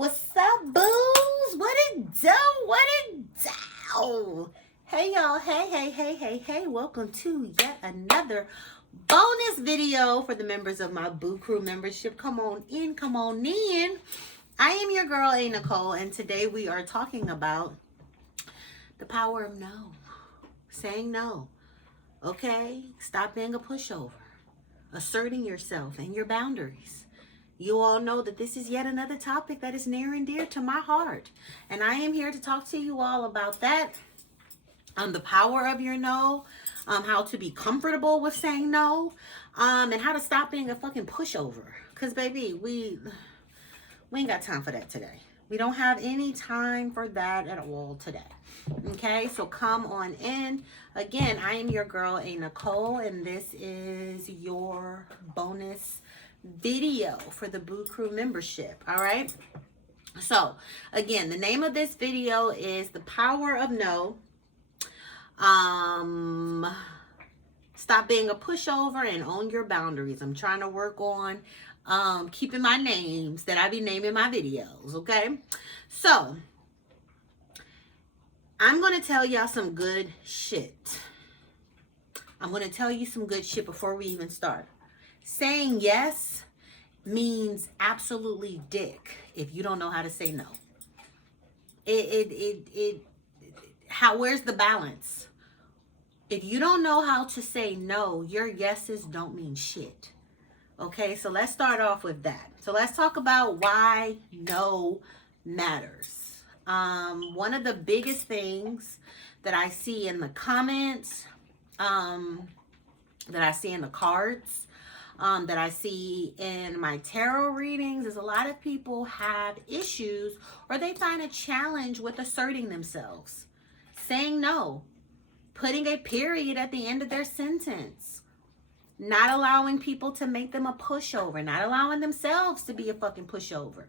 What's up, boos? What it do? What it do? Hey, y'all. Hey. Welcome to yet another bonus video for the members of my Boo Crew membership. Come on in. I am your girl, a.Nichole, and today we are talking about the power of no. Saying no. Okay? Stop being a pushover. Asserting yourself and your boundaries. You all know that this is yet another topic that is near and dear to my heart. And I am here to talk to you all about that. The power of your no. How to be comfortable with saying no. And how to stop being a fucking pushover. Because, baby, we ain't got time for that today. We don't have any time for that at all today. Okay, so come on in. Again, I am your girl, a.Nichole, and this is your bonus video for the Boo Crew membership. All right. So, again, the name of this video is The Power of No. Stop being a pushover and own your boundaries. I'm trying to work on keeping my names that I be naming my videos, okay? So, I'm going to tell y'all some good shit. I'm going to tell you some good shit before we even start. Saying yes means absolutely dick if you don't know how to say no. Where's the balance? If you don't know how to say no, your yeses don't mean shit. Okay, so let's start off with that. So let's talk about why no matters. One of the biggest things that I see in the comments, that I see in the cards, that I see in my tarot readings is a lot of people have issues or they find a challenge with asserting themselves, saying no, putting a period at the end of their sentence, not allowing people to make them a pushover, not allowing themselves to be a fucking pushover.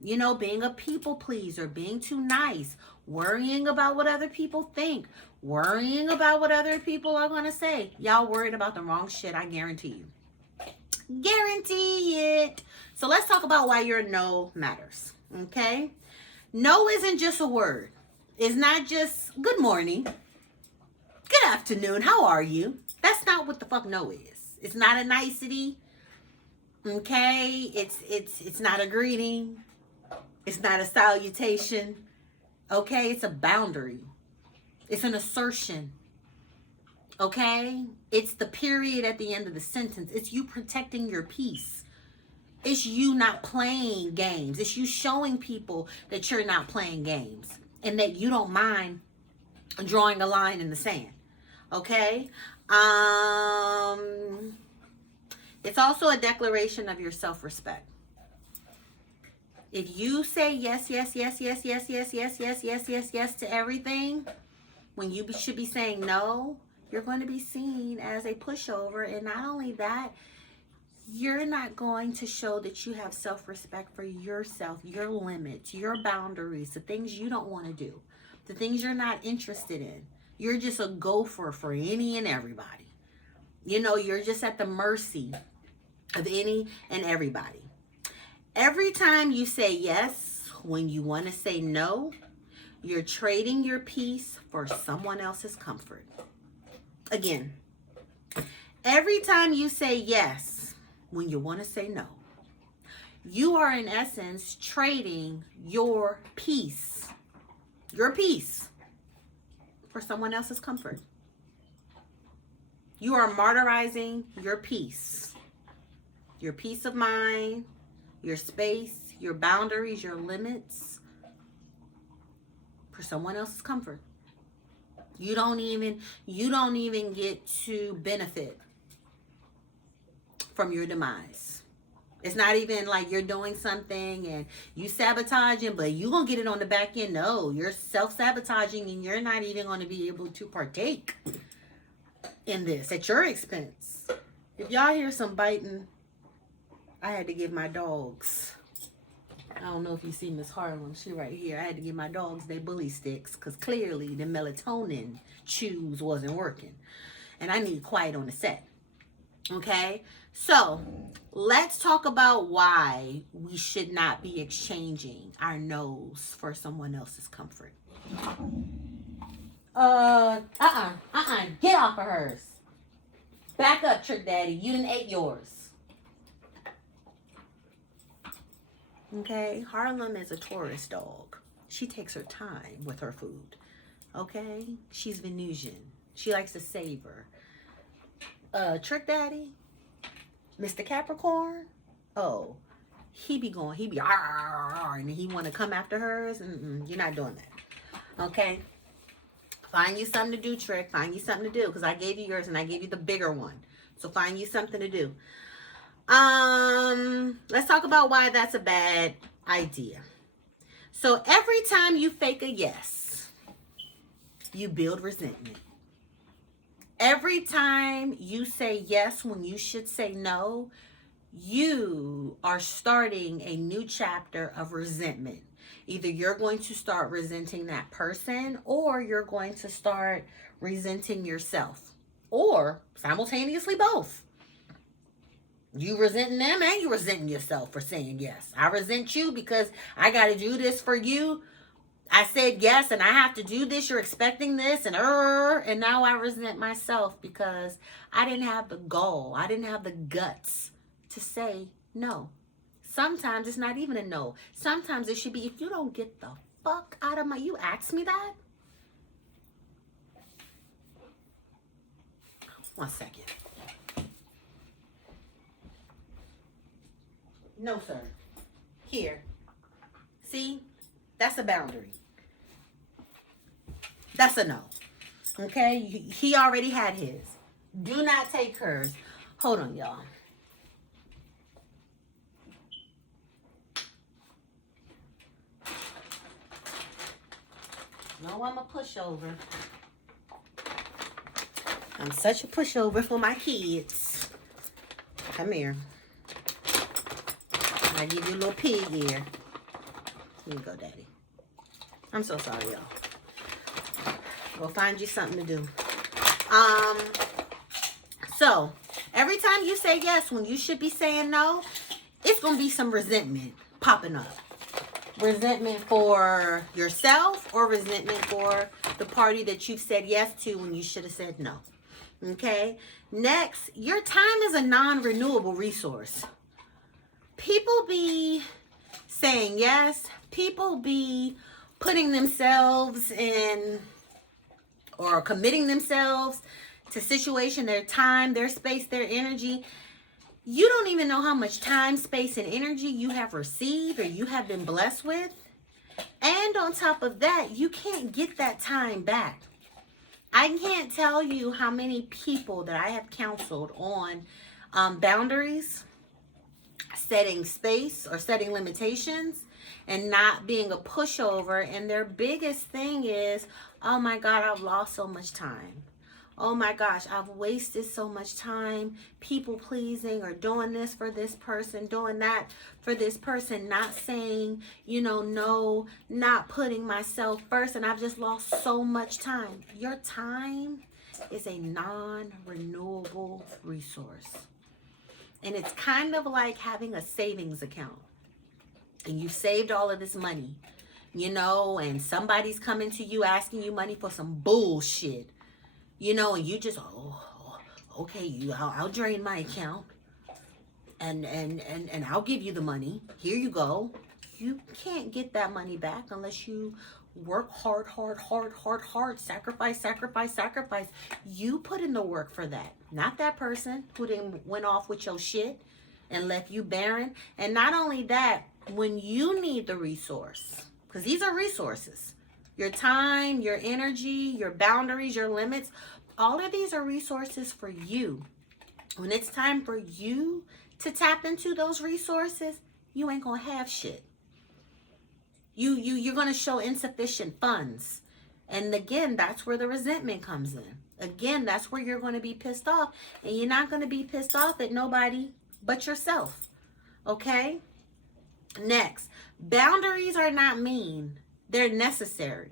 You know, being a people pleaser, being too nice, worrying about what other people think, worrying about what other people are going to say. Y'all worried about the wrong shit, I guarantee you. Guarantee it. So let's talk about why your no matters. Okay? No isn't just a word. It's not just good morning, good afternoon, how are you? That's not what the fuck no is. It's not a nicety. Okay? It's not a greeting. It's not a salutation. Okay? It's a boundary. It's an assertion. Okay? It's the period at the end of the sentence. It's you protecting your peace. It's you not playing games. It's you showing people that you're not playing games and that you don't mind drawing a line in the sand. Okay? It's also a declaration of your self-respect. If you say yes to everything, when you should be saying no, you're going to be seen as a pushover. And not only that, you're not going to show that you have self-respect for yourself, your limits, your boundaries, the things you don't want to do, the things you're not interested in. You're just a gopher for any and everybody. You know, you're just at the mercy of any and everybody. Every time you say yes when you want to say no, you're trading your peace for someone else's comfort. Again, every time you say yes when you want to say no, you are in essence trading your peace for someone else's comfort. You are martyrizing your peace of mind, your space, your boundaries, your limits for someone else's comfort. You don't even get to benefit from your demise. It's not even like you're doing something and you sabotaging, but you gonna get it on the back end. No, you're self-sabotaging and you're not even going to be able to partake in this at your expense. If y'all hear some biting, I had to give my dogs. I don't know if you see Miss Harlem. She right here. I had to give my dogs their bully sticks because clearly the melatonin chews wasn't working. And I need quiet on the set. Okay? So let's talk about why we should not be exchanging our no's for someone else's comfort. Get off of hers. Back up, Trick Daddy. You done ate yours. Okay, Harlem is a tourist dog. She takes her time with her food. Okay, she's Venusian. She likes to savor. Trick Daddy, Mr. Capricorn. Oh, he be and he want to come after hers. You're not doing that. Okay. Find you something to do, Trick. Find you something to do, because I gave you yours and I gave you the bigger one. So find you something to do. Let's talk about why that's a bad idea. So every time you fake a yes, you build resentment. Every time you say yes when you should say no, you are starting a new chapter of resentment. Either you're going to start resenting that person, or you're going to start resenting yourself, or simultaneously both. You resenting them and you resenting yourself for saying yes. I resent you because I got to do this for you. I said yes and I have to do this. You're expecting this and now I resent myself because I didn't have the gall. I didn't have the guts to say no. Sometimes it's not even a no. Sometimes it should be, if you don't get the fuck out of my, you asked me that? One second. No, sir. Here. See? That's a boundary. That's a no. Okay? He already had his. Do not take hers. Hold on, y'all. No, I'm a pushover. I'm such a pushover for my kids. Come here. I give you a little pig ear. Here you go, Daddy. I'm so sorry, y'all. Go find you something to do. So every time you say yes when you should be saying no, it's gonna be some resentment popping up. Resentment for yourself or resentment for the party that you said yes to when you should have said no. Okay? Next, your time is a non-renewable resource. People be saying yes. People be putting themselves in or committing themselves to situation, their time, their space, their energy. You don't even know how much time, space, and energy you have received or you have been blessed with. And on top of that, you can't get that time back. I can't tell you how many people that I have counseled on boundaries, setting space or setting limitations, and not being a pushover. And their biggest thing is, oh my God, I've lost so much time. Oh my gosh, I've wasted so much time people pleasing or doing this for this person, doing that for this person, not saying, no, not putting myself first, and I've just lost so much time. Your time is a non-renewable resource. And it's kind of like having a savings account. And you saved all of this money, and somebody's coming to you asking you money for some bullshit. And you just, okay, I'll drain my account and I'll give you the money. Here you go. You can't get that money back unless you work hard, sacrifice. You put in the work for that, not that person who then went off with your shit and left you barren. And not only that, when you need the resource, because these are resources, your time, your energy, your boundaries, your limits, all of these are resources for you. When it's time for you to tap into those resources, you ain't gonna have shit. You're gonna show insufficient funds. And again, that's where the resentment comes in. Again, that's where you're gonna be pissed off. And you're not gonna be pissed off at nobody but yourself. Okay? Next, boundaries are not mean. They're necessary.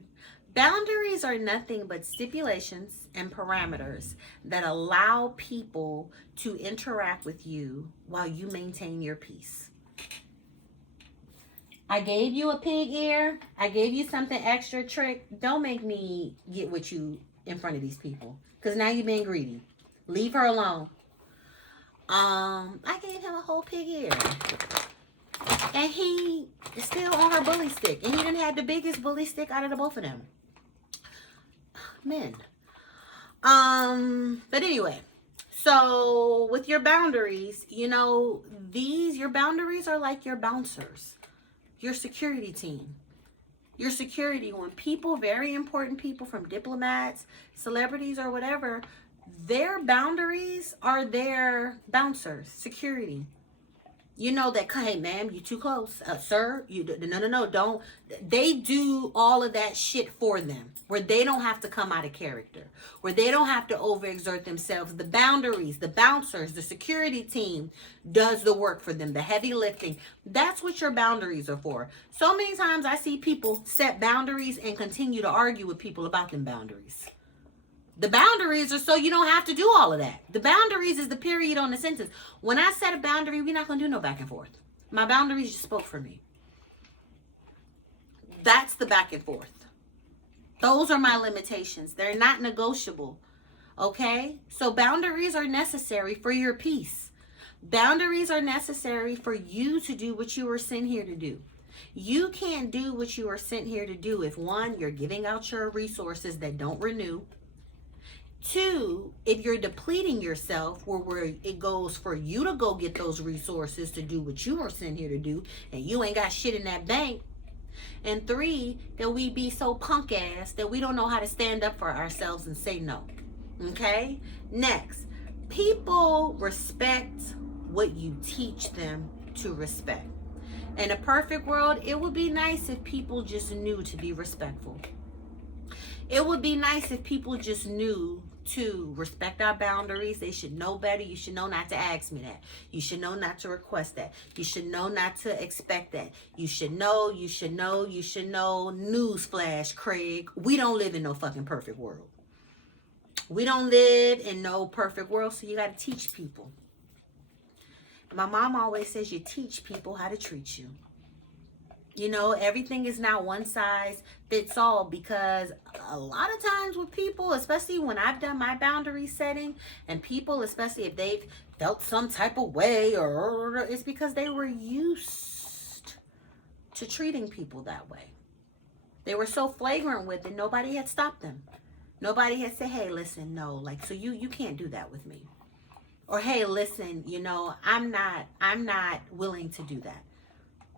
Boundaries are nothing but stipulations and parameters that allow people to interact with you while you maintain your peace. I gave you a pig ear. I gave you something extra trick. Don't make me get with you in front of these people, because now you're being greedy. Leave her alone. I gave him a whole pig ear. And he is still on her bully stick. And he done had the biggest bully stick out of the both of them. Men. But anyway, so with your boundaries, you know, your boundaries are like your bouncers, your security team, your security. When people, very important people, from diplomats, celebrities, or whatever, their boundaries are their bouncers, security. You know that, hey, ma'am, you too close. Sir, no, don't. They do all of that shit for them, where they don't have to come out of character, where they don't have to overexert themselves. The boundaries, the bouncers, the security team does the work for them, the heavy lifting. That's what your boundaries are for. So many times I see people set boundaries and continue to argue with people about them boundaries. The boundaries are so you don't have to do all of that. The boundaries is the period on the sentence. When I set a boundary, we're not going to do no back and forth. My boundaries just spoke for me. That's the back and forth. Those are my limitations. They're not negotiable. Okay? So boundaries are necessary for your peace. Boundaries are necessary for you to do what you were sent here to do. You can't do what you are sent here to do if, one, you're giving out your resources that don't renew. Two, if you're depleting yourself, where it goes for you to go get those resources to do what you are sent here to do, and you ain't got shit in that bank. And three, that we be so punk ass that we don't know how to stand up for ourselves and say no. Okay? Next, people respect what you teach them to respect. In a perfect world, it would be nice if people just knew to be respectful. It would be nice if people just knew to respect our boundaries. They should know better. You should know not to ask me that. You should know not to request that. You should know not to expect that. You should know. Newsflash, Craig. We don't live in no fucking perfect world. We don't live in no perfect world, so you got to teach people. My mom always says you teach people how to treat you. You know, everything is not one size fits all, because a lot of times with people, especially when I've done my boundary setting, and people, especially if they've felt some type of way, or it's because they were used to treating people that way. They were so flagrant with it, nobody had stopped them. Nobody had said, hey, listen, no, like, so you can't do that with me. Or, hey, listen, you know, I'm not willing to do that.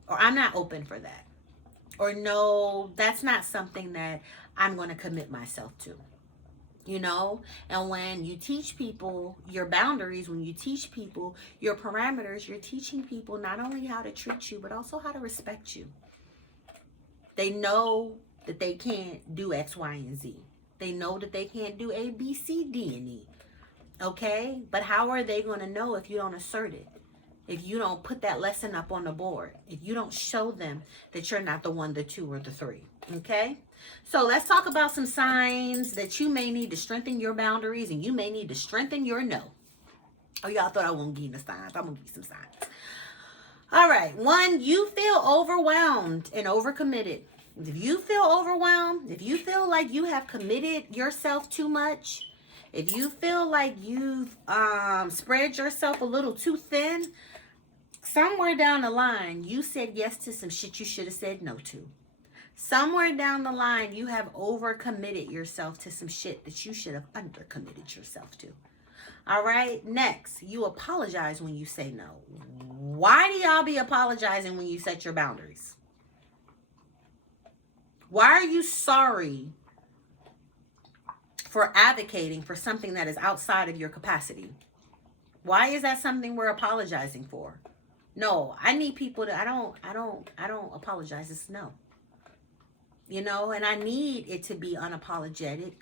Or I'm not open for that. Or no, that's not something that I'm going to commit myself to. You know? And when you teach people your boundaries, when you teach people your parameters, you're teaching people not only how to treat you, but also how to respect you. They know that they can't do X, Y, and Z. They know that they can't do A, B, C, D, and E. Okay? But how are they going to know if you don't assert it? If you don't put that lesson up on the board, if you don't show them that you're not the 1, the 2, or the 3, okay? So let's talk about some signs that you may need to strengthen your boundaries, and you may need to strengthen your no. Oh, y'all thought I won't give you the signs. I'm going to give you some signs. All right. 1, you feel overwhelmed and overcommitted. If you feel overwhelmed, if you feel like you have committed yourself too much, if you feel like you've spread yourself a little too thin, somewhere down the line, you said yes to some shit you should have said no to. Somewhere down the line, you have overcommitted yourself to some shit that you should have undercommitted yourself to. All right, next, you apologize when you say no. Why do y'all be apologizing when you set your boundaries? Why are you sorry for advocating for something that is outside of your capacity? Why is that something we're apologizing for? No, I need people to, I don't apologize. It's no. You know, and I need it to be unapologetic,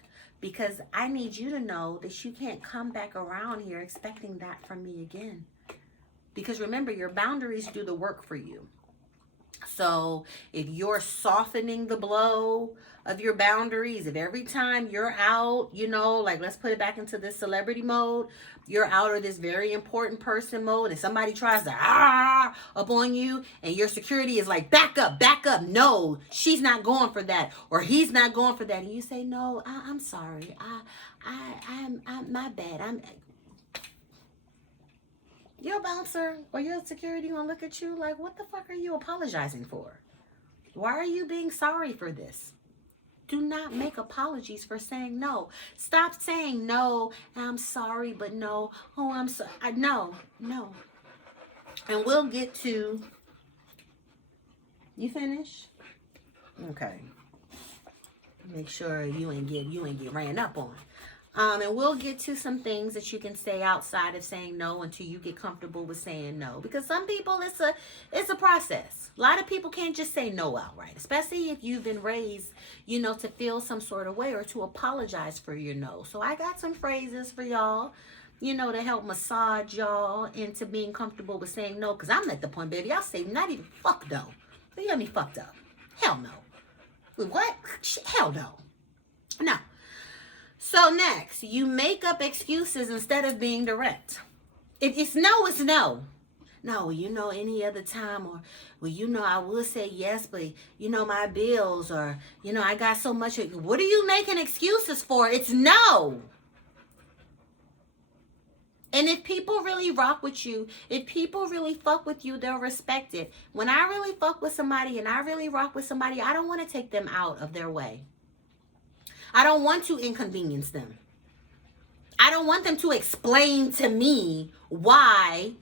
because I need you to know that you can't come back around here expecting that from me again. Because remember, your boundaries do the work for you. So if you're softening the blow of your boundaries, if every time you're out, like let's put it back into this celebrity mode, you're out of this very important person mode, and somebody tries to up on you, and your security is like, back up. No, she's not going for that, or he's not going for that. And you say, no, I'm sorry. I'm my bad. Your bouncer or your security gonna look at you like, what the fuck are you apologizing for? Why are you being sorry for this? Do not make apologies for saying no. Stop saying no, I'm sorry, but no. Oh, I'm sorry. No. And we'll get to, you finish? Okay. Make sure you ain't get ran up on. And we'll get to some things that you can say outside of saying no until you get comfortable with saying no. Because some people, it's a process. A lot of people can't just say no outright, especially if you've been raised, to feel some sort of way or to apologize for your no. So I got some phrases for y'all, to help massage y'all into being comfortable with saying no. Because I'm at the point, baby, I'll say not even fuck no. You got me fucked up. Hell no. What? Hell no. No. So next, you make up excuses instead of being direct. If it's no, it's no. No, any other time, or, well, I will say yes, but, my bills, or, I got so much. What are you making excuses for? It's no. And if people really rock with you, if people really fuck with you, they'll respect it. When I really fuck with somebody and I really rock with somebody, I don't want to take them out of their way. I don't want to inconvenience them. I don't want them to explain to me why,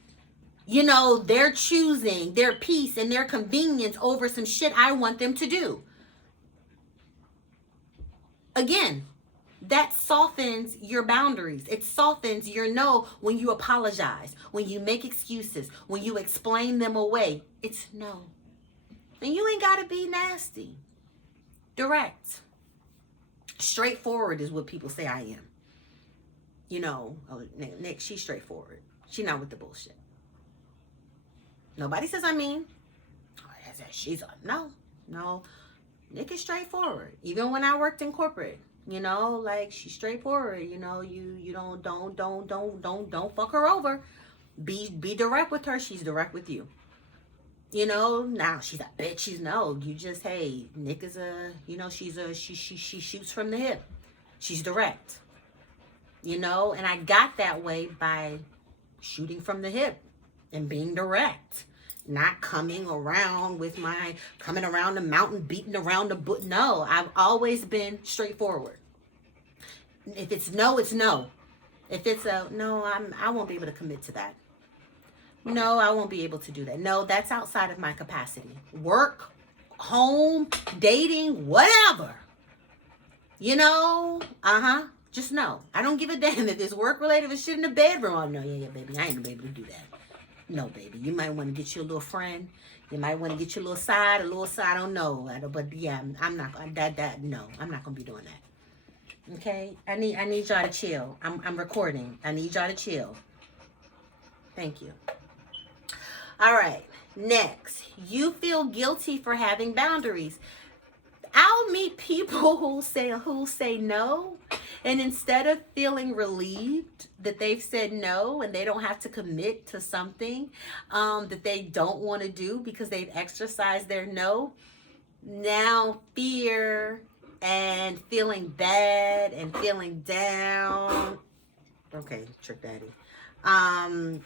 they're choosing their peace and their convenience over some shit I want them to do. Again, that softens your boundaries. It softens your no when you apologize, when you make excuses, when you explain them away. It's no. And you ain't got to be nasty. Direct. Straightforward is what people say I am. Nick, she's straightforward. She not with the bullshit. Nobody says I mean. She's no. Nick is straightforward. Even when I worked in corporate, she's straightforward. You don't fuck her over. Be direct with her. She's direct with you. Now she's a bitch. You just, hey, Nick is she shoots from the hip. She's direct. And I got that way by shooting from the hip and being direct. Not coming around the mountain, beating around the bush. No, I've always been straightforward. If it's no, it's no. If it's a no, I won't be able to commit to that. No, I won't be able to do that. No, that's outside of my capacity. Work, home, dating, whatever. Just no. I don't give a damn if it's work related, if it's shit in the bedroom. Oh, no, yeah, baby. I ain't gonna be able to do that. No, baby. You might want to get you a little friend. You might want to get your little side, I don't know. But yeah, I'm not, no, I'm not gonna be doing that. Okay? I need y'all to chill. I'm recording. I need y'all to chill. Thank you. All right, next, you feel guilty for having boundaries. I'll meet people who say no, and instead of feeling relieved that they've said no and they don't have to commit to something that they don't want to do because they've exercised their no, now fear and feeling bad and feeling down. Okay, Trick Daddy. And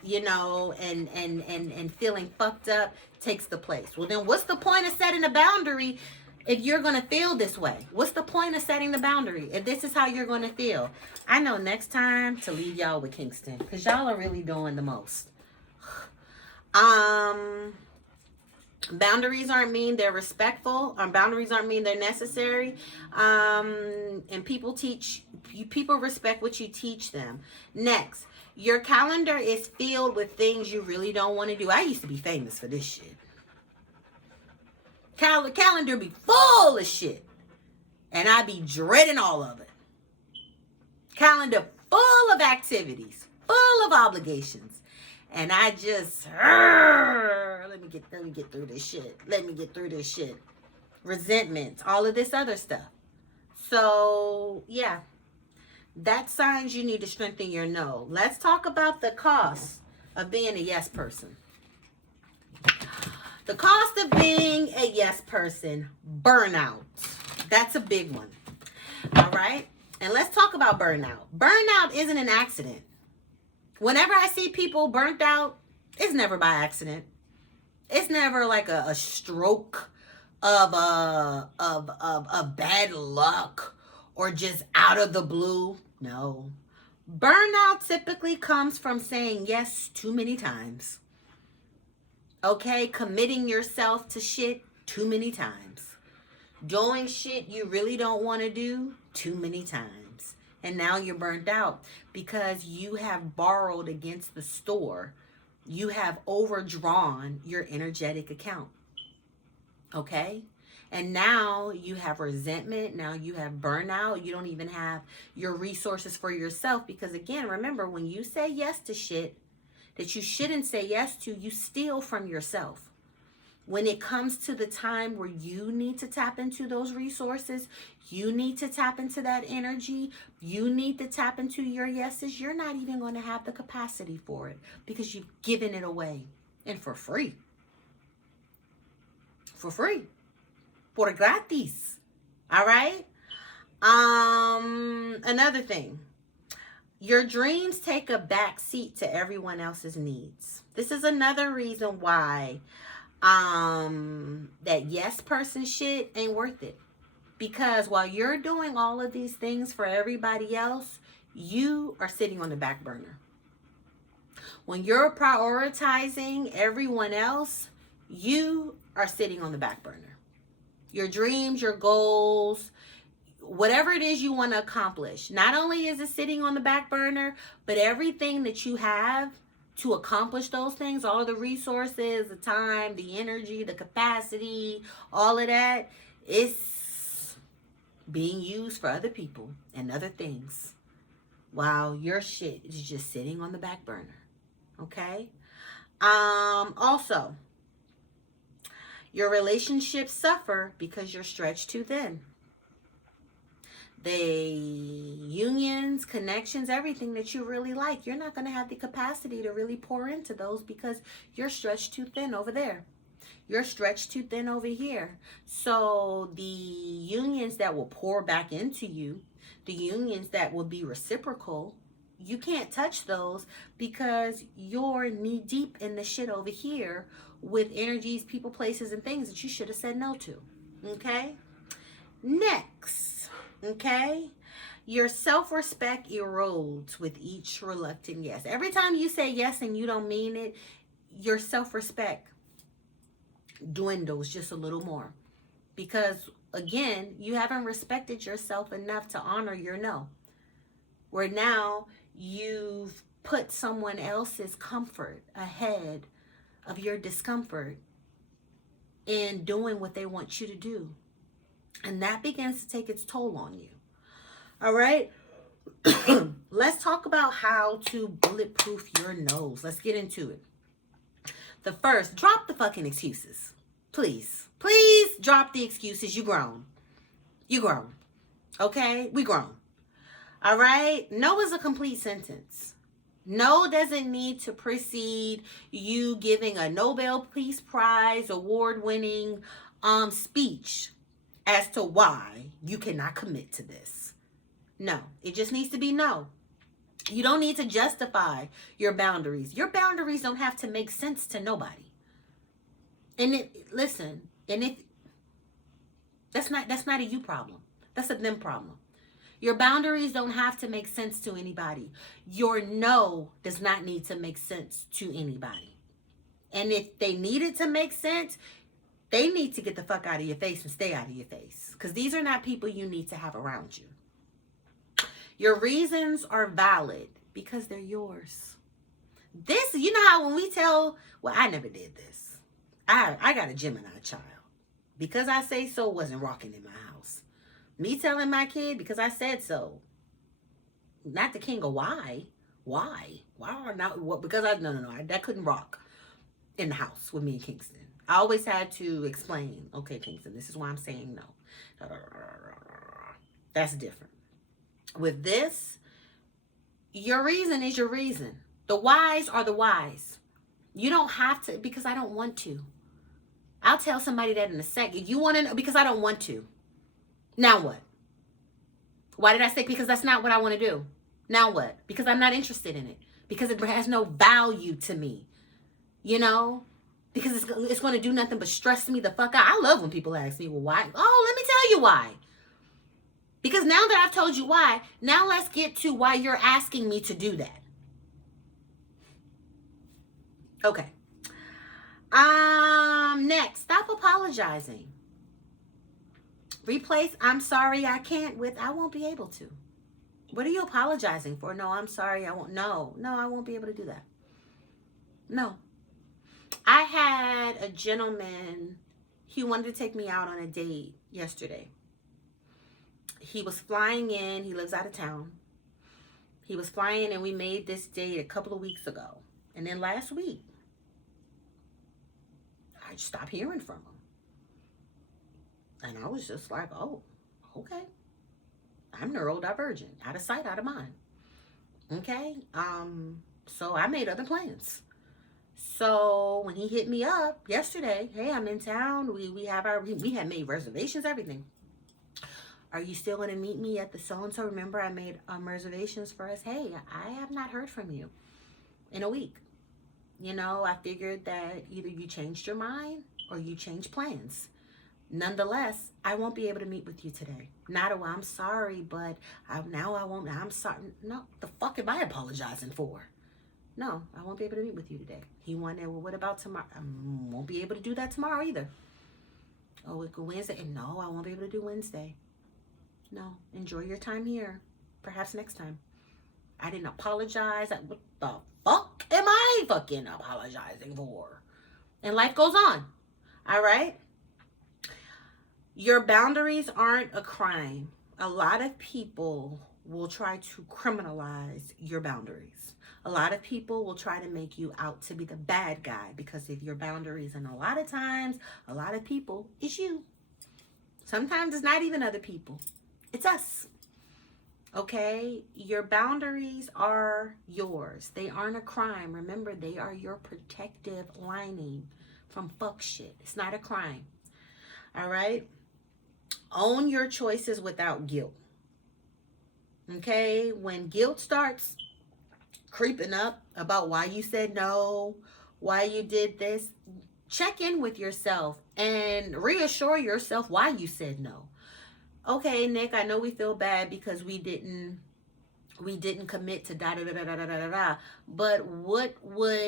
feeling fucked up takes the place. Well, then what's the point of setting a boundary if you're going to feel this way? What's the point of setting the boundary if this is how you're going to feel? I know next time to leave y'all with Kingston, because y'all are really doing the most. Boundaries aren't mean they're respectful. Boundaries aren't mean they're necessary. And people respect what you teach them. Next, your calendar is filled with things you really don't want to do. I used to be famous for this shit. Calendar be full of shit. And I be dreading all of it. Calendar full of activities, full of obligations. And I just, let me get through this shit. Let me get through this shit. Resentment, all of this other stuff. So, yeah. That's signs you need to strengthen your no. Let's talk about the cost of being a yes person. The cost of being a yes person, burnout. That's a big one. All right? And let's talk about burnout. Burnout isn't an accident. Whenever I see people burnt out, it's never by accident. It's never like a stroke of bad luck or just out of the blue. No. Burnout typically comes from saying yes too many times. Okay? Committing yourself to shit too many times. Doing shit you really don't want to do too many times. And now you're burnt out because you have borrowed against the store. You have overdrawn your energetic account. Okay? And now you have resentment. Now you have burnout. You don't even have your resources for yourself. Because again, remember, when you say yes to shit that you shouldn't say yes to, you steal from yourself. When it comes to the time where you need to tap into those resources, you need to tap into that energy, you need to tap into your yeses, you're not even going to have the capacity for it because you've given it away. And for free. For free. Por gratis. All right? Another thing. Your dreams take a back seat to everyone else's needs. This is another reason why that yes person shit ain't worth it. Because while you're doing all of these things for everybody else, you are sitting on the back burner. When you're prioritizing everyone else, you are sitting on the back burner. Your dreams, your goals, whatever it is you want to accomplish, not only is it sitting on the back burner, but everything that you have to accomplish those things, all of the resources, the time, the energy, the capacity, all of that, is being used for other people and other things while your shit is just sitting on the back burner. Okay? Also, your relationships suffer because you're stretched too thin. The unions, connections, everything that you really like, you're not going to have the capacity to really pour into those because you're stretched too thin over there. You're stretched too thin over here. So the unions that will pour back into you, the unions that will be reciprocal, you can't touch those because you're knee deep in the shit over here with energies, people, places, and things that you should have said no to. Okay? Next. Okay? Your self-respect erodes with each reluctant yes. Every time you say yes and you don't mean it, your self-respect dwindles just a little more. Because, again, you haven't respected yourself enough to honor your no. Where now you've put someone else's comfort ahead of your discomfort in doing what they want you to do. And that begins to take its toll on you. All right? Let's talk about how to bulletproof your nose. Let's get into it. The first, drop the fucking excuses. Please. Please drop the excuses. You grown. You grown. Okay? We grown. All right? No is a complete sentence. No doesn't need to precede you giving a Nobel Peace Prize award-winning speech as to why you cannot commit to this. No, it just needs to be no. You don't need to justify your boundaries. Your boundaries don't have to make sense to nobody. And that's not a you problem. That's a them problem. Your boundaries don't have to make sense to anybody. Your no does not need to make sense to anybody. And if they need it to make sense, they need to get the fuck out of your face and stay out of your face. Because these are not people you need to have around you. Your reasons are valid because they're yours. This, you know how when we tell, well, I never did this. I got a Gemini child. Because I say so wasn't rocking in my house. Me telling my kid because I said so. Not the king of why. Why? Why or not? What? Because no, that couldn't rock in the house with me and Kingston. I always had to explain, okay, Kingston, this is why I'm saying no. That's different. With this, your reason is your reason. The whys are the whys. You don't have to, because I don't want to. I'll tell somebody that in a second. You want to know? Because I don't want to. Now what? Why did I say? Because that's not what I want to do. Now what? Because I'm not interested in it. Because it has no value to me. You know? Because it's going to do nothing but stress me the fuck out. I love when people ask me, well, why? Oh, let me tell you why. Because now that I've told you why, now let's get to why you're asking me to do that. Okay. Next, stop apologizing. Replace I'm sorry I can't with I won't be able to. What are you apologizing for? No, I'm sorry I won't. No, I won't be able to do that. No. I had a gentleman, he wanted to take me out on a date yesterday. He was flying in, he lives out of town. He was flying in and we made this date a couple of weeks ago. And then last week, I just stopped hearing from him. And I was just like, oh, okay. I'm neurodivergent, out of sight, out of mind. Okay. So I made other plans. So when he hit me up yesterday, hey, I'm in town. We had made reservations, everything. Are you still going to meet me at the so-and-so? Remember, I made reservations for us. Hey, I have not heard from you in a week. You know, I figured that either you changed your mind or you changed plans. Nonetheless, I won't be able to meet with you today. Not a, I'm sorry, but I won't. I'm sorry. No, the fuck am I apologizing for? No, I won't be able to meet with you today. He wanted, well, what about tomorrow? I won't be able to do that tomorrow either. Oh, it go Wednesday. And no, I won't be able to do Wednesday. No, enjoy your time here. Perhaps next time. I didn't apologize. What the fuck am I fucking apologizing for? And life goes on. All right? Your boundaries aren't a crime. A lot of people will try to criminalize your boundaries. A lot of people will try to make you out to be the bad guy because of your boundaries. And a lot of times, a lot of people, it's you. Sometimes it's not even other people. It's us. Okay? Your boundaries are yours. They aren't a crime. Remember, they are your protective lining from fuck shit. It's not a crime. All right? Own your choices without guilt. Okay? When guilt starts creeping up about why you said no, why you did this, check in with yourself and reassure yourself why you said no. Okay, Nick, I know we feel bad because we didn't commit to da da da da da da da da. But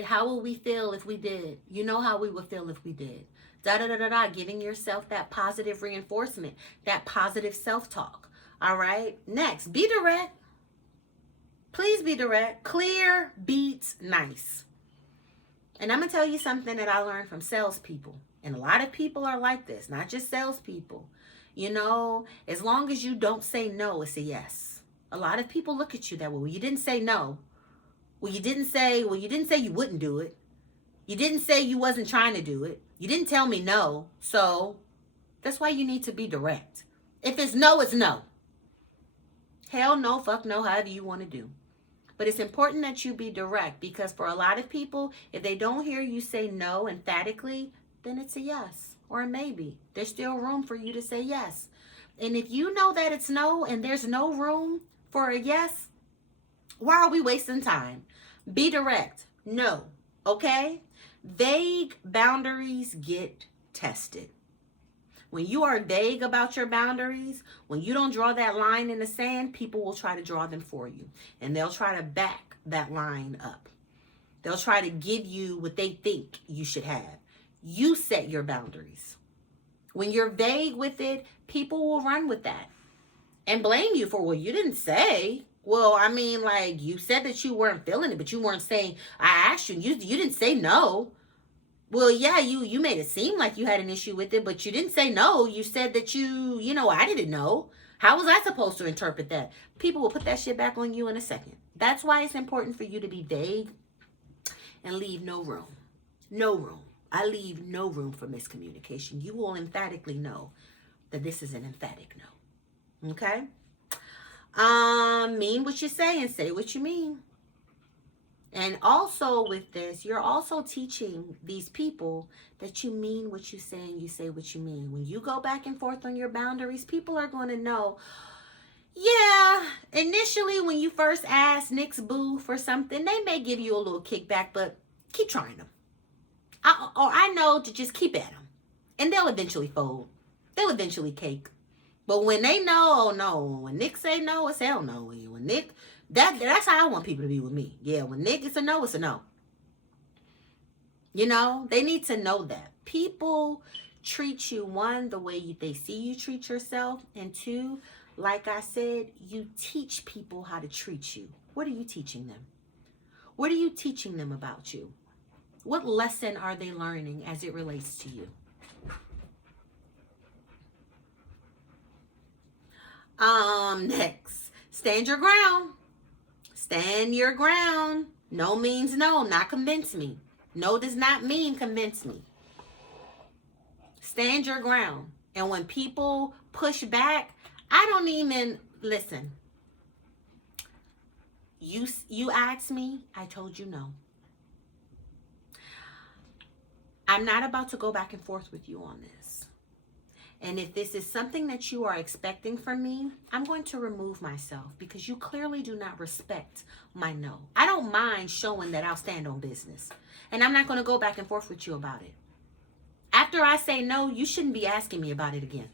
how would we feel if we did? You know how we would feel if we did. Da da da da da. Giving yourself that positive reinforcement, that positive self-talk. All right. Next, be direct. Please be direct. Clear beats nice. And I'm gonna tell you something that I learned from salespeople, and a lot of people are like this, not just salespeople. You know, as long as you don't say no, it's a yes. A lot of people look at you that way. Well, you didn't say no. Well, you didn't say you wouldn't do it. You didn't say you wasn't trying to do it. You didn't tell me no. So that's why you need to be direct. If it's no, it's no. Hell no, fuck no, however you want to do. But it's important that you be direct, because for a lot of people, if they don't hear you say no emphatically, then it's a yes or a maybe. There's still room for you to say yes. And if you know that it's no and there's no room for a yes, why are we wasting time? Be direct. No. Okay? Vague boundaries get tested. When you are vague about your boundaries, when you don't draw that line in the sand, people will try to draw them for you. And they'll try to back that line up. They'll try to give you what they think you should have. You set your boundaries. When you're vague with it, people will run with that and blame you for, well, you didn't say. Well, I mean, like, you said that you weren't feeling it, but you weren't saying, I asked you, you didn't say no. Well, yeah, you made it seem like you had an issue with it, but you didn't say no. You said that I didn't know. How was I supposed to interpret that? People will put that shit back on you in a second. That's why it's important for you to be vague and leave no room. No room. I leave no room for miscommunication. You will emphatically know that this is an emphatic no. Okay? Mean what you say and say what you mean. And also with this, you're also teaching these people that you mean what you say and you say what you mean. When you go back and forth on your boundaries, people are going to know, yeah, initially when you first ask Nick's boo for something, they may give you a little kickback, but keep trying them. I know to just keep at them. And they'll eventually fold. They'll eventually cake. But when they know, oh no, when Nick say no, it's hell no. When Nick, that's how I want people to be with me. Yeah, when Nick is a no, it's a no. You know, they need to know that. People treat you, one, the way they see you treat yourself, and two, like I said, you teach people how to treat you. What are you teaching them? What are you teaching them about you? What lesson are they learning as it relates to you? Next, stand your ground. Stand your ground. No means no, not convince me. No does not mean convince me. Stand your ground. And when people push back, I don't even listen. You asked me, I told you no. I'm not about to go back and forth with you on this. And if this is something that you are expecting from me, I'm going to remove myself because you clearly do not respect my no. I don't mind showing that I'll stand on business. And I'm not going to go back and forth with you about it. After I say no, you shouldn't be asking me about it again.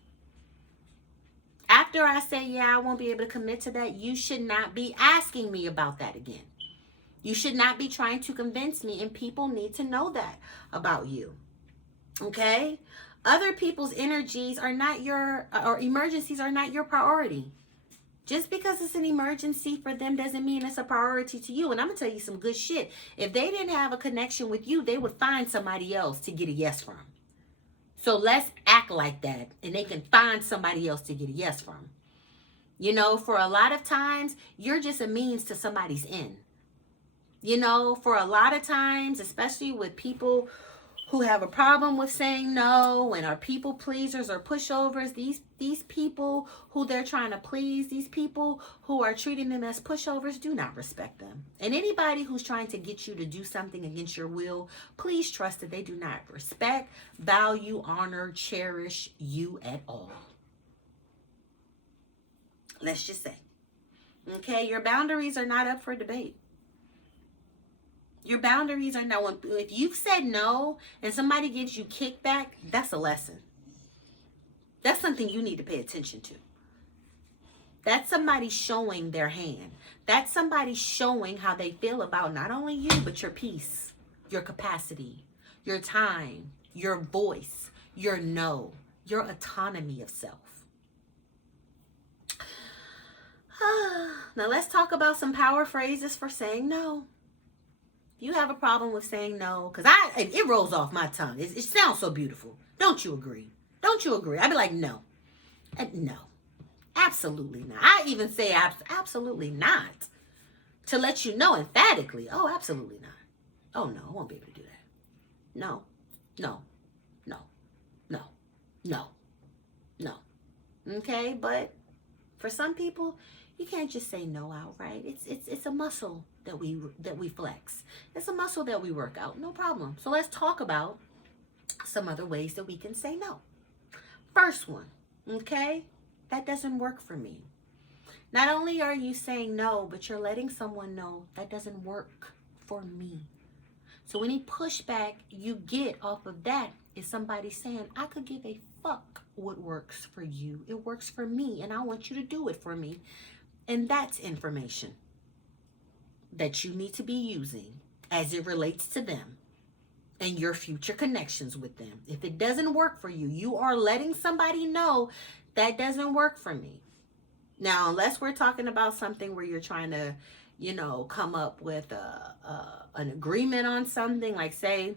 After I say, yeah, I won't be able to commit to that, you should not be asking me about that again. You should not be trying to convince me, and people need to know that about you. Okay? Other people's energies are not your, or emergencies are not your priority. Just because it's an emergency for them doesn't mean it's a priority to you. And I'm going to tell you some good shit. If they didn't have a connection with you, they would find somebody else to get a yes from. So let's act like that, and they can find somebody else to get a yes from. You know, for a lot of times, you're just a means to somebody's end. You know, for a lot of times, especially with people who have a problem with saying no and are people pleasers or pushovers, these people who they're trying to please, these people who are treating them as pushovers, do not respect them. And anybody who's trying to get you to do something against your will, please trust that they do not respect, value, honor, cherish you at all. Let's just say. Okay, your boundaries are not up for debate. Your boundaries are not, if you've said no and somebody gives you kickback, that's a lesson. That's something you need to pay attention to. That's somebody showing their hand. That's somebody showing how they feel about not only you, but your peace, your capacity, your time, your voice, your no, your autonomy of self. Now let's talk about some power phrases for saying no. You have a problem with saying no, because it rolls off my tongue. It sounds so beautiful. Don't you agree? Don't you agree? I'd be like, no. No. Absolutely not. I even say absolutely not. To let you know emphatically. Oh, absolutely not. Oh, no. I won't be able to do that. No. No. No. No. No. No. Okay? But for some people, you can't just say no outright. It's a muscle that we flex. It's a muscle that we work out. No problem. So let's talk about some other ways that we can say no. First one, okay? That doesn't work for me. Not only are you saying no, but you're letting someone know that doesn't work for me. So any pushback you get off of that is somebody saying, I could give a fuck what works for you. It works for me, and I want you to do it for me. And that's information that you need to be using as it relates to them and your future connections with them. If it doesn't work for you, you are letting somebody know that doesn't work for me. Now, unless we're talking about something where you're trying to, you know, come up with an agreement on something, like say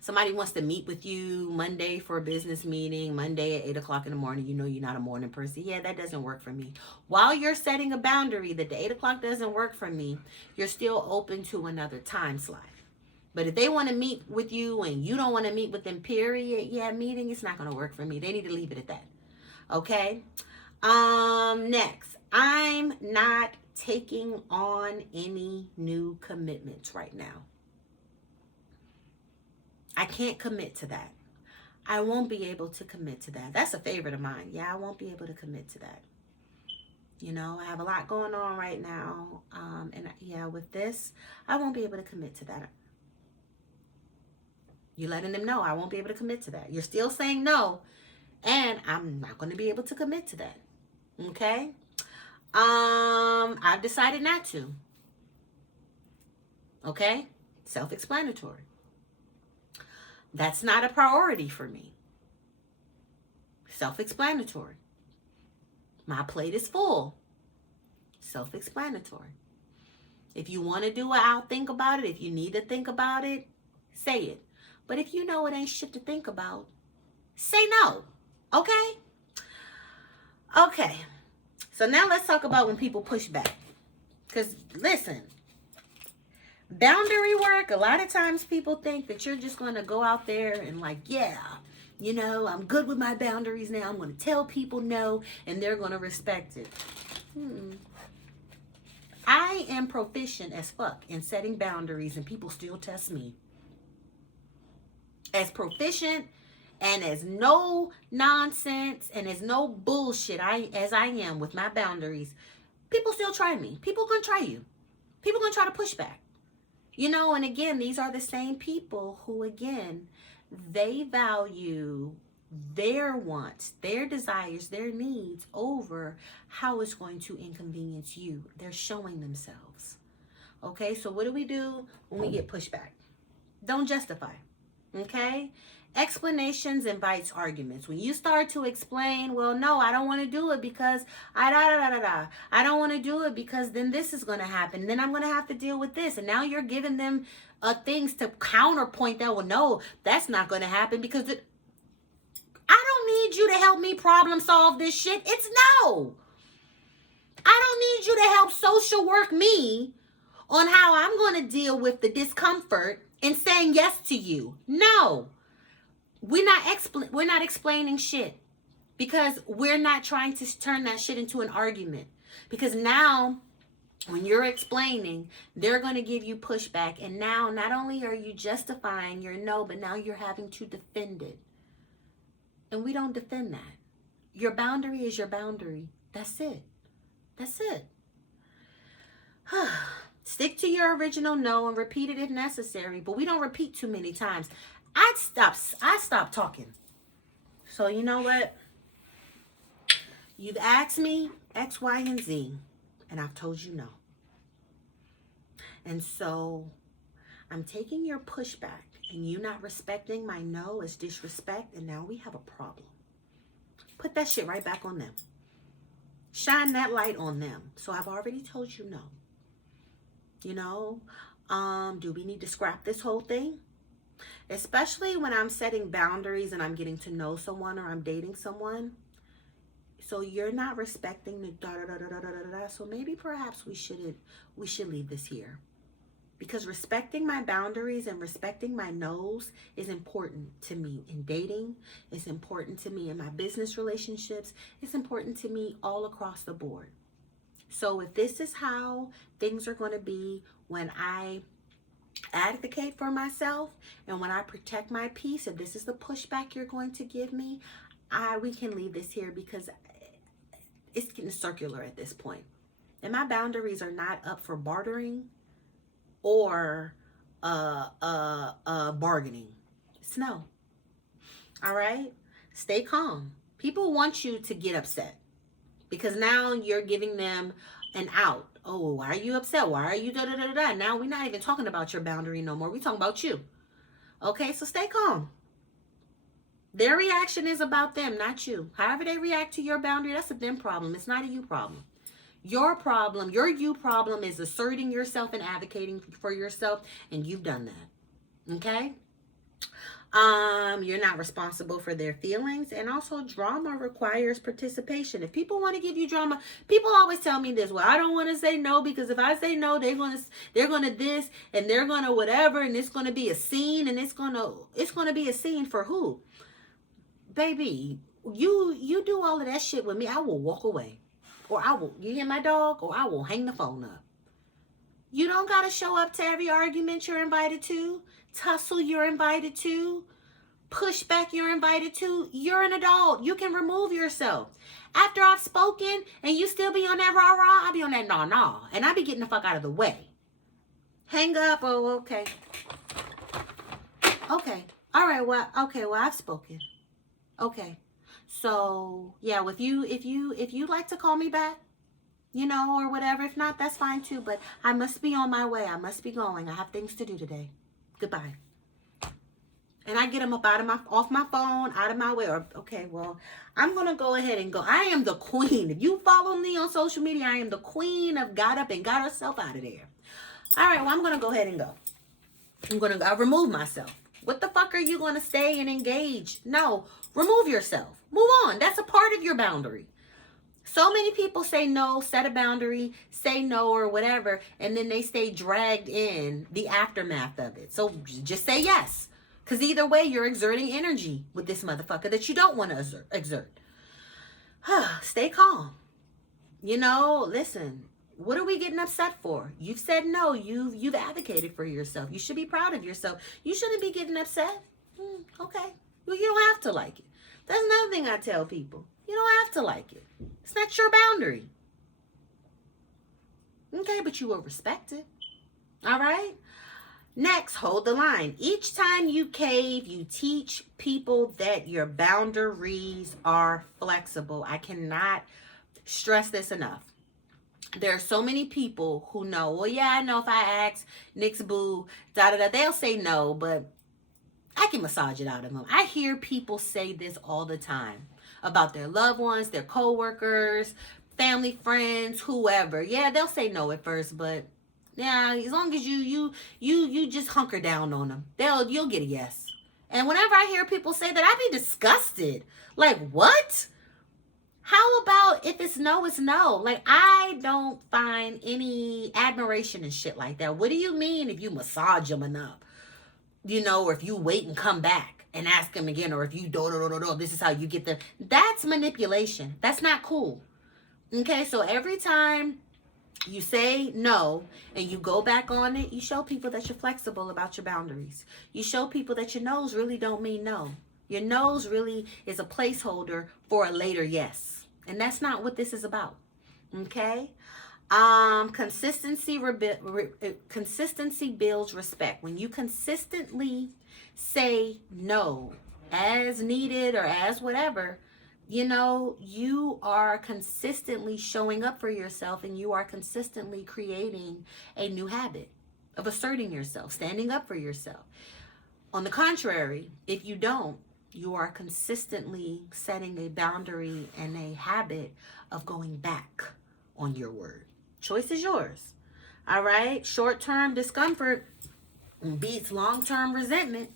somebody wants to meet with you Monday for a business meeting, Monday at 8 o'clock in the morning. You know you're not a morning person. Yeah, that doesn't work for me. While you're setting a boundary that the 8 o'clock doesn't work for me, you're still open to another time slot. But if they want to meet with you and you don't want to meet with them, period, yeah, meeting, it's not going to work for me. They need to leave it at that. Okay? Next, I'm not taking on any new commitments right now. I can't commit to that. I won't be able to commit to that. That's a favorite of mine. Yeah, I won't be able to commit to that. You know, I have a lot going on right now. And yeah, with this, I won't be able to commit to that. You're letting them know I won't be able to commit to that. You're still saying no, and I'm not going to be able to commit to that. Okay? I've decided not to. Okay? Self-explanatory. That's not a priority for me. Self-explanatory. My plate is full. Self-explanatory. If you want to do it, I'll think about it. If you need to think about it, say it. But if you know it ain't shit to think about, say no. Okay? Okay. So now let's talk about when people push back. Because listen, boundary work, a lot of times people think that you're just going to go out there and like, yeah, you know, I'm good with my boundaries now. I'm going to tell people no, and they're going to respect it. I am proficient as fuck in setting boundaries, and people still test me. As proficient and as no nonsense and as no bullshit as I am with my boundaries, people still try me. People gonna try you. People gonna try to push back. You know, and again, these are the same people who, again, they value their wants, their desires, their needs over how it's going to inconvenience you. They're showing themselves. Okay, so what do we do when we get pushback? Don't justify. Okay? Explanations invites arguments. When you start to explain, well, no, I don't want to do it because I don't want to do it because then this is going to happen. Then I'm going to have to deal with this. And now you're giving them things to counterpoint that, well, no, that's not going to happen because I don't need you to help me problem solve this shit. It's no. I don't need you to help social work me on how I'm going to deal with the discomfort and saying yes to you. No. We're not explaining shit because we're not trying to turn that shit into an argument. Because now when you're explaining, they're going to give you pushback. And now not only are you justifying your no, but now you're having to defend it. And we don't defend that. Your boundary is your boundary. That's it. That's it. Stick to your original no and repeat it if necessary, but we don't repeat too many times. I stop talking. So you know what? You've asked me X, Y, and Z, and I've told you no. And so I'm taking your pushback, and you not respecting my no as disrespect, and now we have a problem. Put that shit right back on them. Shine that light on them. So I've already told you no. You know, do we need to scrap this whole thing? Especially when I'm setting boundaries and I'm getting to know someone or I'm dating someone. So you're not respecting the da-da-da-da-da-da-da. So maybe perhaps we should leave this here. Because respecting my boundaries and respecting my no's is important to me in dating. It's important to me in my business relationships. It's important to me all across the board. So if this is how things are going to be when I advocate for myself and when I protect my peace, if this is the pushback you're going to give me, we can leave this here because it's getting circular at this point. And my boundaries are not up for bartering or bargaining. It's no. All right? Stay calm. People want you to get upset because now you're giving them an out. Oh, why are you upset? Why are you da-da-da-da-da? Now we're not even talking about your boundary no more. We're talking about you. Okay, so stay calm. Their reaction is about them, not you. However they react to your boundary, that's a them problem. It's not a you problem. Your problem, your you problem is asserting yourself and advocating for yourself, and you've done that. Okay? You're not responsible for their feelings. And also drama requires participation. If people want to give you drama, people always tell me this, well, I don't want to say no, because if I say no, they're gonna this and they're gonna whatever, and it's gonna be a scene, and it's gonna be a scene for who? Baby, you do all of that shit with me, I will walk away. Or you hear my dog? Or I will hang the phone up. You don't gotta show up to every argument you're invited to. Tussle you're invited to. Pushback you're invited to. You're an adult. You can remove yourself. After I've spoken and you still be on that rah-rah, I'll be on that nah-nah. And I'll be getting the fuck out of the way. Hang up. Oh, okay. Okay. All right. Well, okay. Well, I've spoken. Okay. So, yeah, if you like to call me back, you know, or whatever. If not, that's fine too. But I must be on my way. I must be going. I have things to do today. Goodbye. And I get them up off my phone, out of my way. Or, okay, well, I'm going to go ahead and go. I am the queen. If you follow me on social media, I am the queen of got up and got herself out of there. All right, well, I'm going to go ahead and go. I'm going to remove myself. What the fuck are you going to stay and engage? No, remove yourself. Move on. That's a part of your boundary. So many people say no, set a boundary, say no or whatever, and then they stay dragged in the aftermath of it. So just say yes. Because either way, you're exerting energy with this motherfucker that you don't want to exert. Stay calm. You know, listen, what are we getting upset for? You've said no. You've advocated for yourself. You should be proud of yourself. You shouldn't be getting upset. Okay. Well, you don't have to like it. That's another thing I tell people. You don't have to like it. It's not your boundary. Okay, but you will respect it. All right? Next, hold the line. Each time you cave, you teach people that your boundaries are flexible. I cannot stress this enough. There are so many people who know, well, yeah, I know if I ask Nick's boo, they'll say no, but I can massage it out of them. I hear people say this all the time about their loved ones, their co-workers, family, friends, whoever. Yeah, they'll say no at first, but yeah, as long as you just hunker down on them, you'll get a yes. And whenever I hear people say that, I be disgusted. Like, what? How about if it's no, it's no? Like, I don't find any admiration and shit like that. What do you mean if you massage them enough? You know, or if you wait and come back and ask them again, or if you this is how you get them. That's manipulation. That's not cool. Okay, so every time you say no and you go back on it, you show people that you're flexible about your boundaries. You show people that your no's really don't mean no. Your no's really is a placeholder for a later yes. And that's not what this is about. Okay? Consistency builds respect. When you consistently say no as needed or as whatever, you know, you are consistently showing up for yourself, and you are consistently creating a new habit of asserting yourself, standing up for yourself. On the contrary, if you don't, you are consistently setting a boundary and a habit of going back on your word. Choice is yours. All right? Short-term discomfort beats long-term resentment.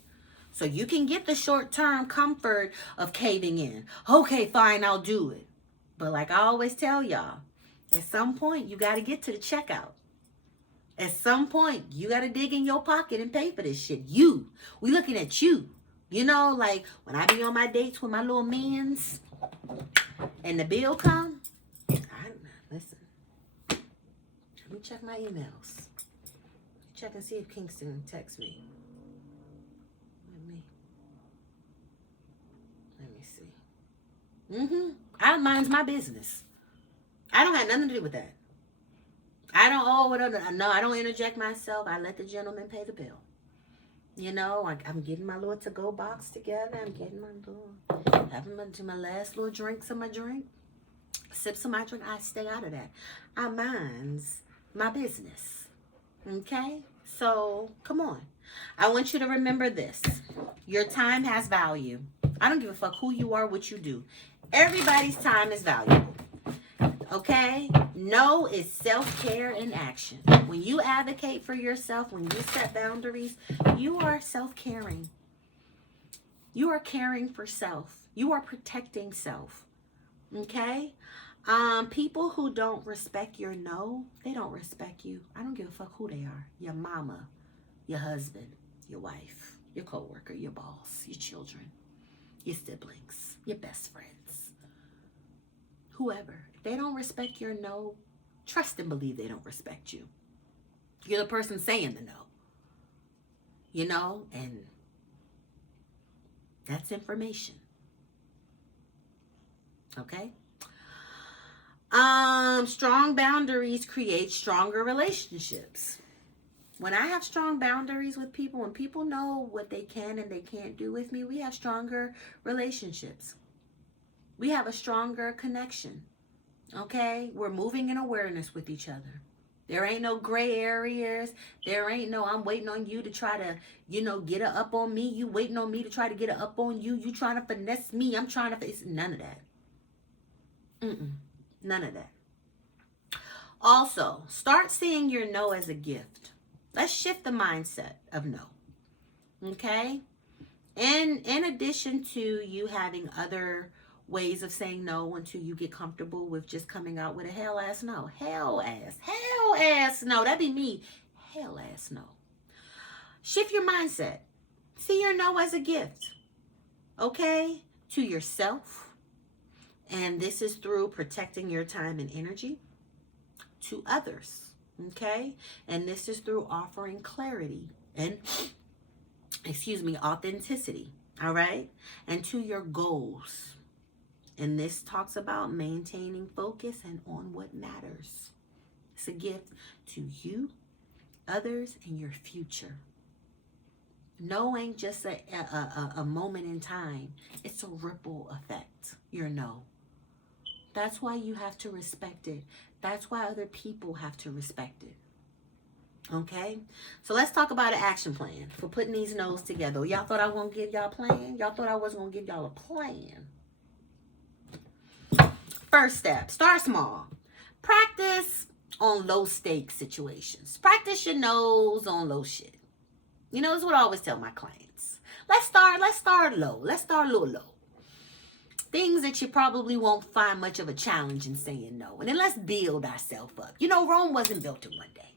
So you can get the short-term comfort of caving in. Okay, fine, I'll do it. But like I always tell y'all, at some point, you got to get to the checkout. At some point, you got to dig in your pocket and pay for this shit. We looking at you. You know, like when I be on my dates with my little mans and the bill come, listen, let me check my emails. Check and see if Kingston texts me. Let me see. I mind's my business. I don't have nothing to do with that. I don't interject myself. I let the gentleman pay the bill. You know, I'm getting my little to-go box together. I'm getting having my last little drinks of my drink. Sips of my drink. I stay out of that. I mind's my business. Okay? So, come on. I want you to remember this. Your time has value. I don't give a fuck who you are, what you do. Everybody's time is valuable. Okay? No is self-care in action. When you advocate for yourself, when you set boundaries, you are self-caring. You are caring for self. You are protecting self. Okay? People who don't respect your no, they don't respect you. I don't give a fuck who they are. Your mama, your husband, your wife, your coworker, your boss, your children, your siblings, your best friends, whoever. If they don't respect your no, trust and believe they don't respect you. You're the person saying the no. You know, and that's information. Okay? Strong boundaries create stronger relationships. When I have strong boundaries with people, when people know what they can and they can't do with me, we have stronger relationships. We have a stronger connection. Okay? We're moving in awareness with each other. There ain't no gray areas. There ain't no, I'm waiting on you to try to, get it up on me. You waiting on me to try to get it up on you. You trying to finesse me. I'm trying to face none of that. None of that. Also, start seeing your no as a gift. Let's shift the mindset of no. Okay? And in addition to you having other ways of saying no until you get comfortable with just coming out with a hell ass no. Hell ass no. That'd be me. Hell ass no. Shift your mindset. See your no as a gift. Okay? To yourself. And this is through protecting your time and energy. To others. Okay? And this is through offering clarity and, authenticity. All right? And to your goals. And this talks about maintaining focus and on what matters. It's a gift to you, others, and your future. No ain't just a moment in time. It's a ripple effect. Your no. That's why you have to respect it. That's why other people have to respect it. Okay? So let's talk about an action plan for putting these no's together. Y'all thought I won't give y'all a plan? Y'all thought I wasn't going to give y'all a plan? First step, start small. Practice on low stakes situations. Practice your no's on low shit. That's what I always tell my clients. Let's start low. Let's start a little low. Things that you probably won't find much of a challenge in saying no. And then let's build ourselves up. Rome wasn't built in one day.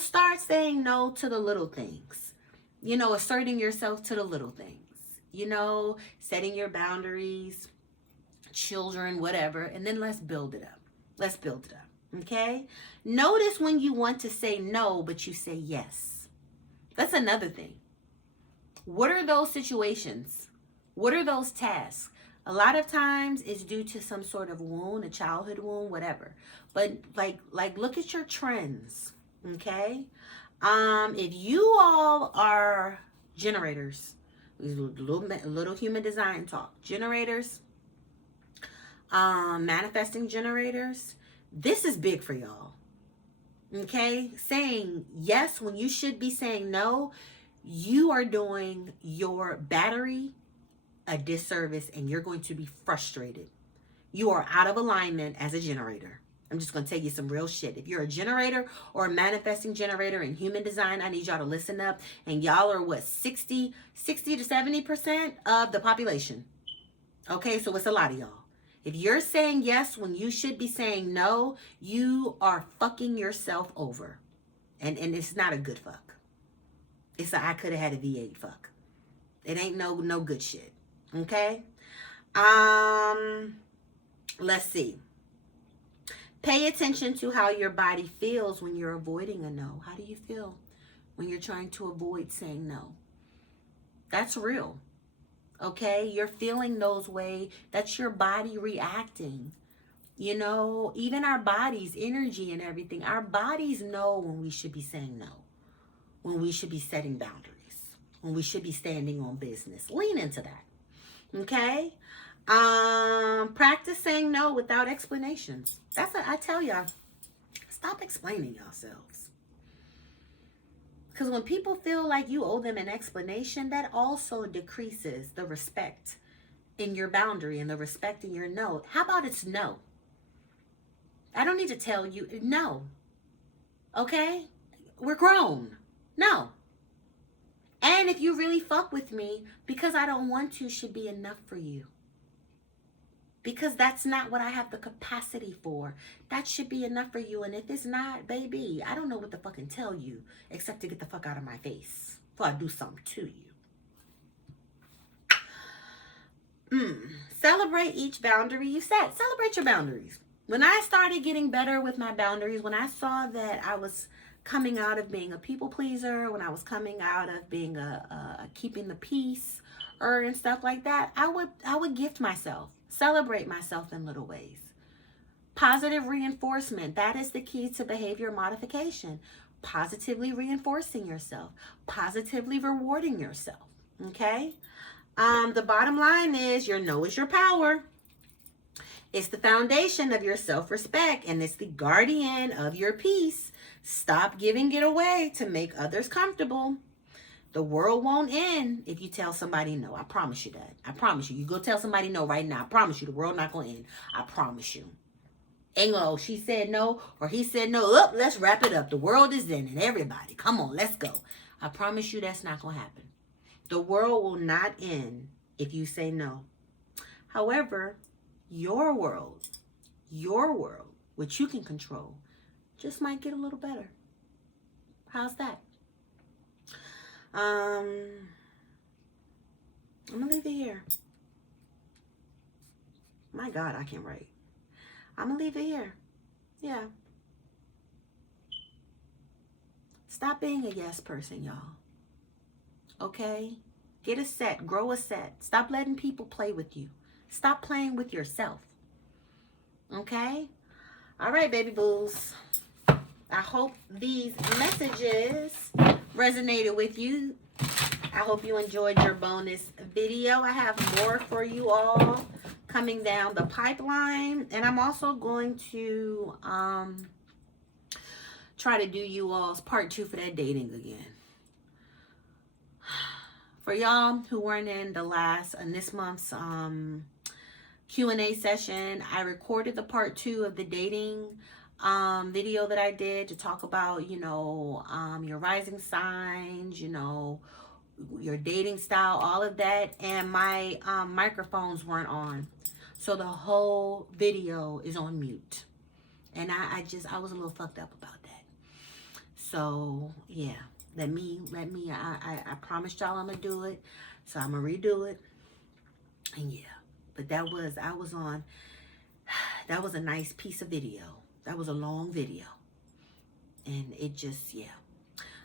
Start saying no to the little things. Asserting yourself to the little things. Setting your boundaries, children, whatever, and then let's build it up. Okay? Notice when you want to say no, but you say yes. That's another thing. What are those situations? What are those tasks? A lot of times it's due to some sort of wound, a childhood wound, whatever. But like look at your trends. Okay? If you all are generators, little human design talk, generators, manifesting generators, this is big for y'all. Okay? Saying yes when you should be saying no, you are doing your battery a disservice and you're going to be frustrated. You are out of alignment as a generator. I'm just going to tell you some real shit. If you're a generator or a manifesting generator in human design, I need y'all to listen up. And y'all are what, 60 to 70% of the population. Okay, so it's a lot of y'all. If you're saying yes when you should be saying no, you are fucking yourself over. And it's not a good fuck. It's a I could have had a V8 fuck. It ain't no good shit. Okay? Let's see. Pay attention to how your body feels when you're avoiding a no. How do you feel when you're trying to avoid saying no? That's real. Okay? You're feeling those ways. That's your body reacting. Even our bodies, energy and everything, our bodies know when we should be saying no. When we should be setting boundaries. When we should be standing on business. Lean into that. Okay? Practice saying no without explanations. I tell y'all, stop explaining yourselves. Because when people feel like you owe them an explanation, that also decreases the respect in your boundary and the respect in your no. How about it's no? I don't need to tell you no. Okay? We're grown. No. And if you really fuck with me, because I don't want to should be enough for you. Because that's not what I have the capacity for. That should be enough for you. And if it's not, baby, I don't know what to fucking tell you except to get the fuck out of my face before I do something to you. Celebrate each boundary you set. Celebrate your boundaries. When I started getting better with my boundaries, when I saw that I was coming out of being a people pleaser, when I was coming out of being a keeping the peace and stuff like that, I would gift myself, celebrate myself in little ways. Positive reinforcement, that is the key to behavior modification. Positively reinforcing yourself, positively rewarding yourself. Okay? The bottom line is your no is your power. It's the foundation of your self-respect, and it's the guardian of your peace. Stop giving it away to make others comfortable. The world won't end if you tell somebody no. I promise you that. I promise you. You go tell somebody no right now. I promise you the world not going to end. I promise you. Ain't gonna, she said no or he said no. Up, let's wrap it up. The world is ending. Everybody, come on, let's go. I promise you that's not going to happen. The world will not end if you say no. However, your world, which you can control, just might get a little better. How's that? I'm gonna leave it here. My God, I can't write. I'm gonna leave it here. Yeah. Stop being a yes person, y'all. Okay? Get a set. Grow a set. Stop letting people play with you. Stop playing with yourself. Okay? All right, baby boos. I hope these messages resonated with you. I hope you enjoyed your bonus video. I have more for you all coming down the pipeline. And I'm also going to try to do you all's part 2 for that dating again. For y'all who weren't in this month's Q&A session, I recorded the part 2 of the dating video that I did to talk about, your rising signs, your dating style, all of that. And my microphones weren't on. So the whole video is on mute. And I was a little fucked up about that. So, yeah. I promised y'all I'm going to do it. So I'm going to redo it. And yeah. But that was a nice piece of video. That was a long video. And it just, yeah.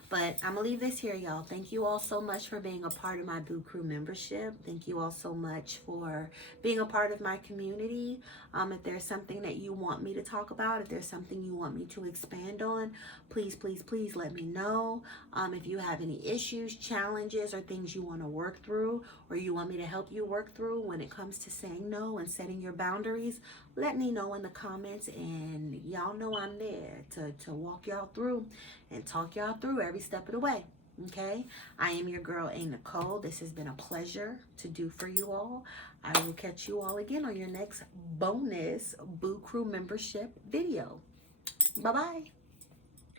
But I'm going to leave this here, y'all. Thank you all so much for being a part of my Boo Crew membership. Thank you all so much for being a part of my community. If there's something that you want me to talk about, if there's something you want me to expand on, please, please, please let me know. If you have any issues, challenges, or things you want to work through, or you want me to help you work through when it comes to saying no and setting your boundaries, let me know in the comments, and y'all know I'm there to walk y'all through and talk y'all through every step of the way. Okay? I am your girl, a.Nichole. This has been a pleasure to do for you all. I will catch you all again on your next bonus Boo Crew membership video. Bye-bye.